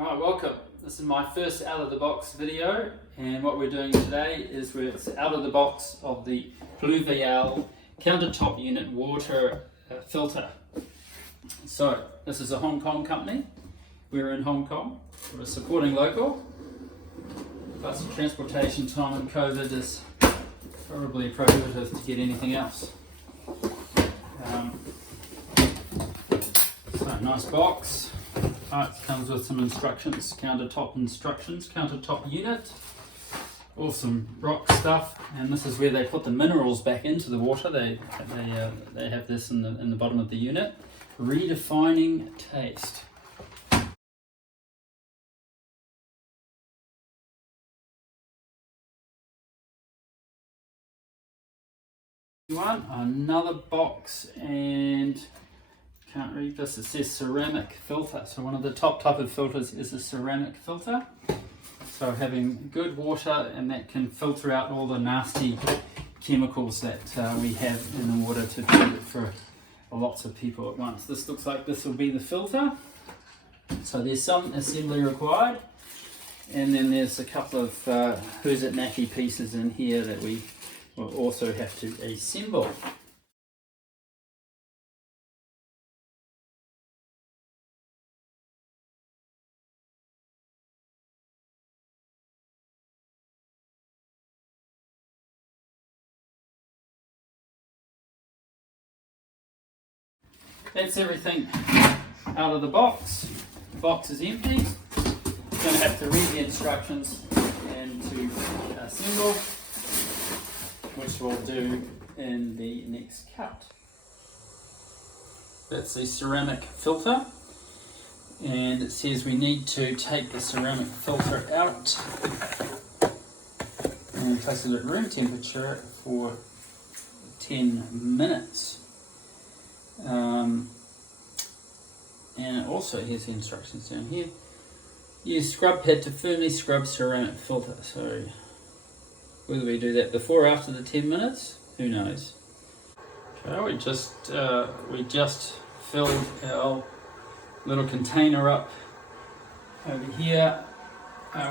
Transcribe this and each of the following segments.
Alright, welcome. This is my first out of the box video, and what we're doing today is it's out of the box of the Pluvial countertop unit water filter. So this is a Hong Kong company. We're in Hong Kong. We're supporting local. Plus the transportation time in COVID is probably prohibitive to get anything else. So nice box. It comes with some instructions, countertop unit, awesome rock stuff, and this is where they put the minerals back into the water. They have this in the bottom of the unit. Redefining taste. Another box, and can't read this, it says ceramic filter. So one of the top type of filters is a ceramic filter. So having good water, and that can filter out all the nasty chemicals that we have in the water to treat it for lots of people at once. This looks like this will be the filter. So there's some assembly required, and then there's a couple of who's it nappy pieces in here that we will also have to assemble. That's everything out of the box. The box is empty. You're going to have to read the instructions and to assemble, which we'll do in the next cut. That's the ceramic filter, and it says we need to take the ceramic filter out and place it at room temperature for 10 minutes. And also, here's the instructions down here. Use scrub pad to firmly scrub ceramic filter. So whether we do that before or after the 10 minutes, who knows. Okay, we just filled our little container up over here,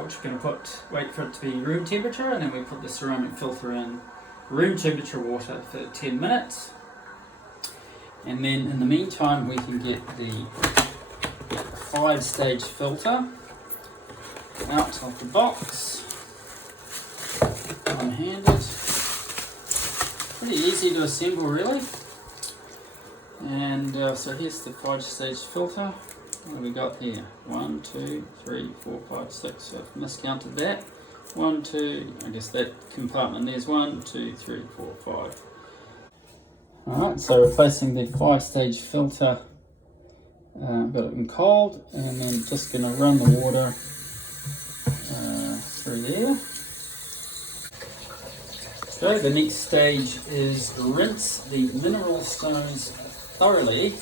which we're going to wait for it to be room temperature, and then we put the ceramic filter in room temperature water for 10 minutes. And then in the meantime, we can get the 5-stage filter out of the box, one-handed. Pretty easy to assemble, really. And so here's the 5-stage filter. What have we got here? 1, 2, 3, 4, 5, 6. So I've miscounted that. 1, 2, I guess that compartment there's 1, 2, 3, 4, 5. Alright, so replacing the 5-stage filter, got it in cold, and then just going to run the water through there. Okay, the next stage is rinse the mineral stones thoroughly.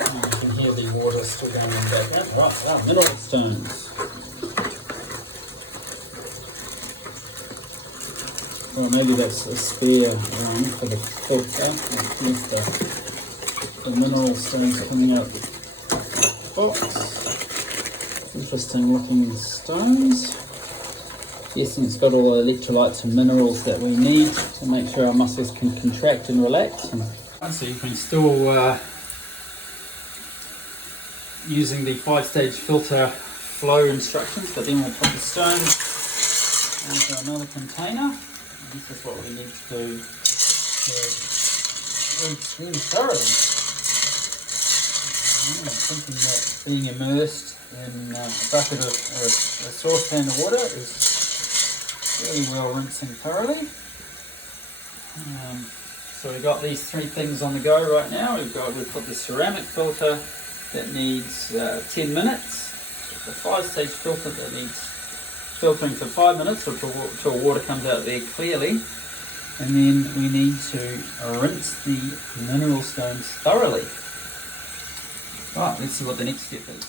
You can hear the water still going in the background. Right, our mineral stones. Well, maybe that's a spare one for the filter. The mineral stones coming out of the box. Interesting looking stones. Guessing it's got all the electrolytes and minerals that we need to make sure our muscles can contract and relax. So you can still using the 5-stage filter flow instructions, but then we'll put the stones into another container. This is what we need to do to rinse really thoroughly. I'm thinking that being immersed in a bucket of a saucepan of water is really well rinsing thoroughly. So we've got these 3 things on the go right now. We've put the ceramic filter that needs 10 minutes, the 5-stage filter that needs filtering for 5 minutes until water comes out there clearly, and then we need to rinse the mineral stones thoroughly. Right, let's see what the next step is.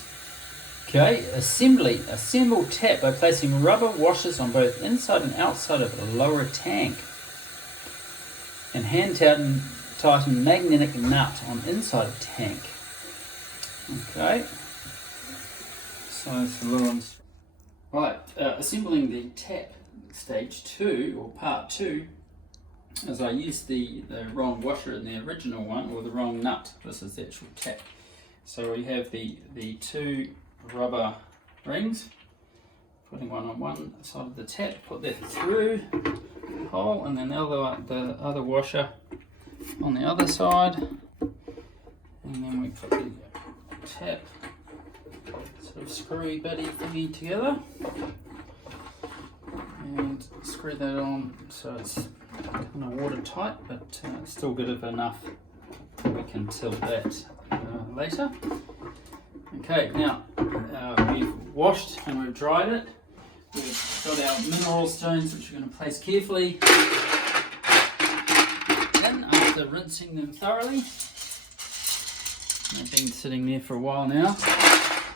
Okay, assembly. Assemble tap by placing rubber washers on both inside and outside of the lower tank, and hand tighten magnetic nut on inside of tank. Okay. So it's a little right. Assembling the tap stage 2 or part 2, as I used the wrong washer in the original one, or the wrong nut. This is the actual tap. So we have the 2 rubber rings. Putting one on one side of the tap, put that through the hole, and then the other washer on the other side, and then we put the tap sort of screwy bitty thingy together and screw that on so it's kind of watertight, but still good enough we can tilt that later. Okay, now we've washed and we've dried it. We've got our mineral stones, which we're going to place carefully in after rinsing them thoroughly. They've been sitting there for a while now.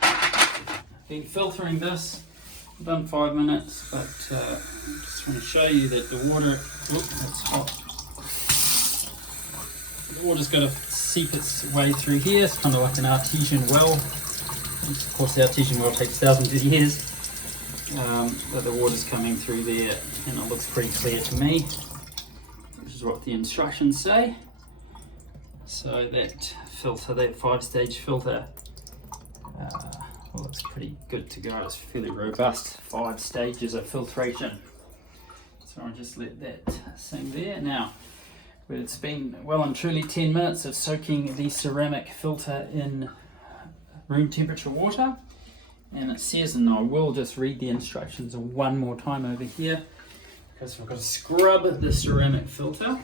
I've been filtering this, I've done 5 minutes, but I just want to show you that the water, that's hot. The water's got to seep its way through here. It's kind of like an artesian well. Of course, the artesian well takes thousands of years, but the water's coming through there, and it looks pretty clear to me, which is what the instructions say. So that filter, that 5-stage filter, well, it's pretty good to go. It's fairly robust, 5 stages of filtration. So I'll just let that sink there. Now, it's been well and truly 10 minutes of soaking the ceramic filter in room temperature water, and it says, and I will just read the instructions one more time over here, because we've got to scrub the ceramic filter.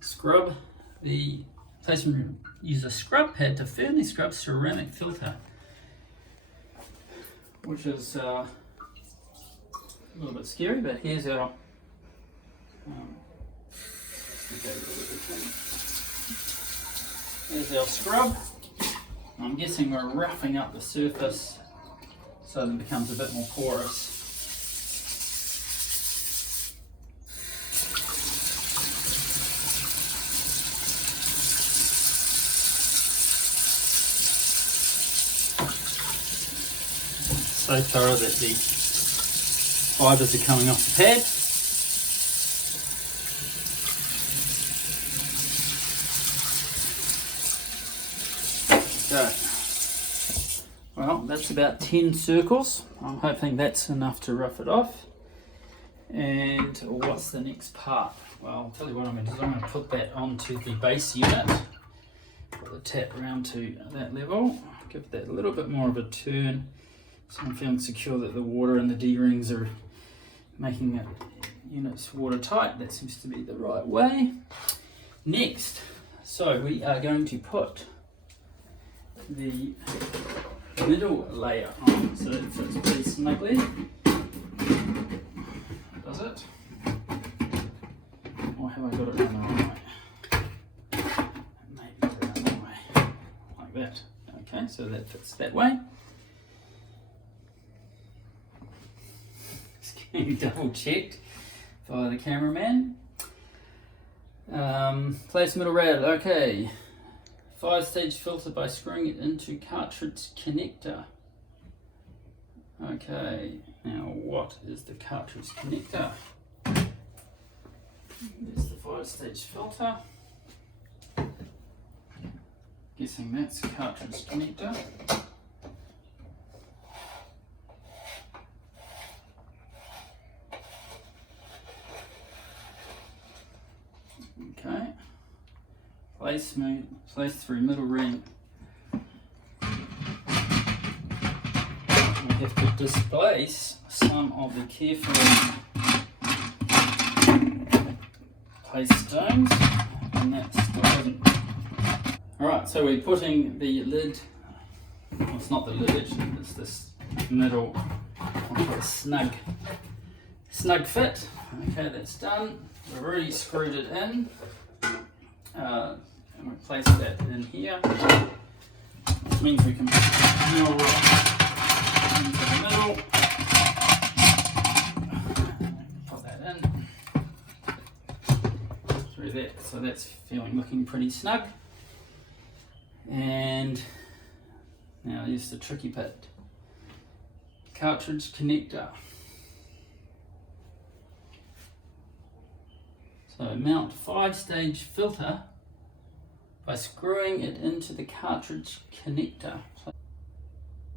Scrub the placement. Use a scrub pad to firmly scrub ceramic filter, which is a little bit scary, but here's our here's our scrub. I'm guessing we're roughing up the surface so that it becomes a bit more porous. So thorough that the fibres are coming off the pad. So, well, that's about 10 circles. I'm hoping that's enough to rough it off. And what's the next part? Well, I'll tell you what I'm going to do. I'm going to put that onto the base unit. Put the tap around to that level. Give that a little bit more of a turn, so I'm feeling secure that the water and the D-rings are making the units watertight. That seems to be the right way. Next, so we are going to put the middle layer on, so that fits pretty snugly. Does it? Or have I got it around the wrong way? Maybe around the wrong way, like that. Okay, so that fits that way. Double checked by the cameraman. Place middle rad. Okay, 5-stage filter by screwing it into cartridge connector. Okay, now what is the cartridge connector? There's the 5-stage filter. Guessing that's cartridge connector. Okay, place through middle ring. We have to displace some of the carefully placed stones, and that still doesn't. Alright, so we're putting the lid, well, it's not the lid actually, it's this middle onto a snug fit. Okay, that's done. We've already screwed it in, and we place that in here, which means we can put the middle into the middle, put that in, through that, so that's looking pretty snug. And Now here's the tricky bit. Cartridge connector. So mount 5-stage filter by screwing it into the cartridge connector.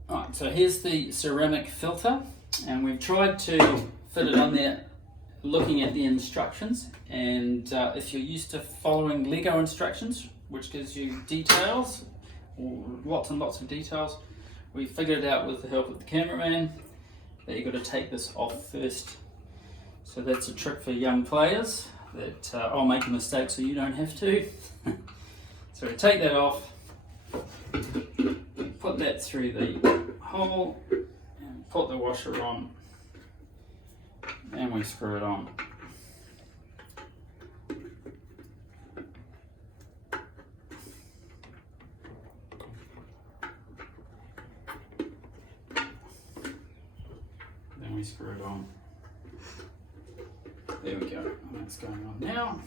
Alright, so here's the ceramic filter, and we've tried to fit it on there looking at the instructions, and if you're used to following Lego instructions, which gives you details, or lots and lots of details, we figured it out with the help of the cameraman that you've got to take this off first. So that's a trick for young players, that I'll make a mistake so you don't have to. So we take that off, put that through the hole, and put the washer on, and we screw it on. Then we screw it on. There we go, that's going on now.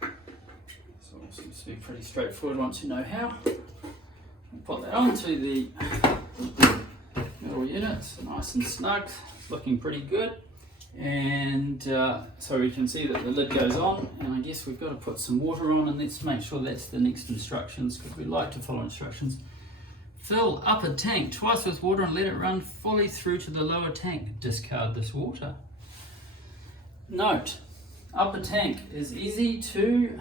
So it seems to be pretty straightforward once you know how. Put that onto the metal unit, it's nice and snug, it's looking pretty good. And so we can see that the lid goes on, and I guess we've got to put some water on, and let's make sure that's the next instructions, because we like to follow instructions. Fill upper tank twice with water and let it run fully through to the lower tank. Discard this water. Note, upper tank is easy to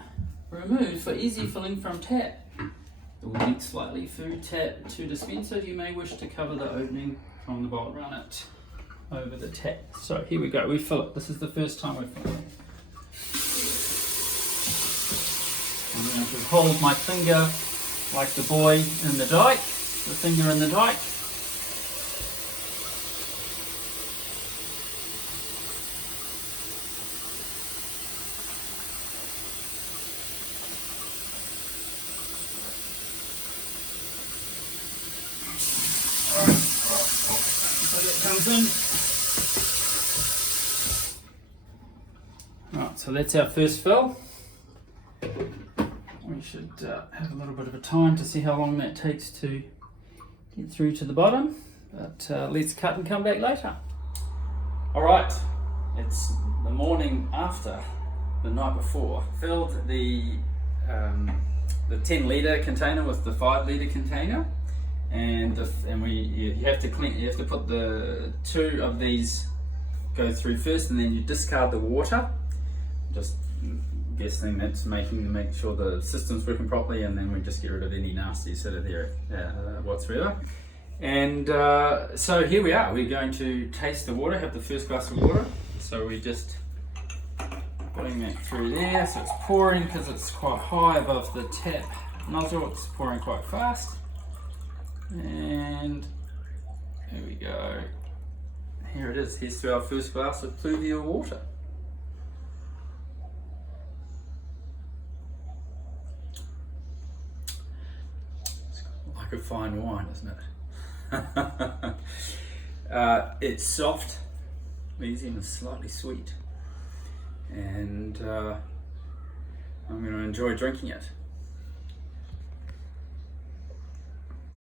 remove for easy filling from tap. It will leak slightly through tap to dispenser. You may wish to cover the opening from the bottom. Run it over the tap. So here we go, we fill it. This is the first time we've filled it. I'm going to hold my finger like the boy in the dike, the finger in the dike. Right, so that's our first fill. We should have a little bit of a time to see how long that takes to get through to the bottom, but let's cut and come back later. Alright, it's the morning after the night before. Filled the 10 litre container with the 5 litre container. And you have to clean. You have to put the 2 of these go through first, and then you discard the water. Just guessing that's make sure the system's working properly, and then we just get rid of any nasties that are there whatsoever. And so here we are. We're going to taste the water. Have the first glass of water. So we just putting that through there. So it's pouring because it's quite high above the tap nozzle. It's pouring quite fast. And there we go. Here it is. Here's to our first glass of Pluvial water. It's like a fine wine, isn't it? It's soft, easy, and slightly sweet. And I'm going to enjoy drinking it.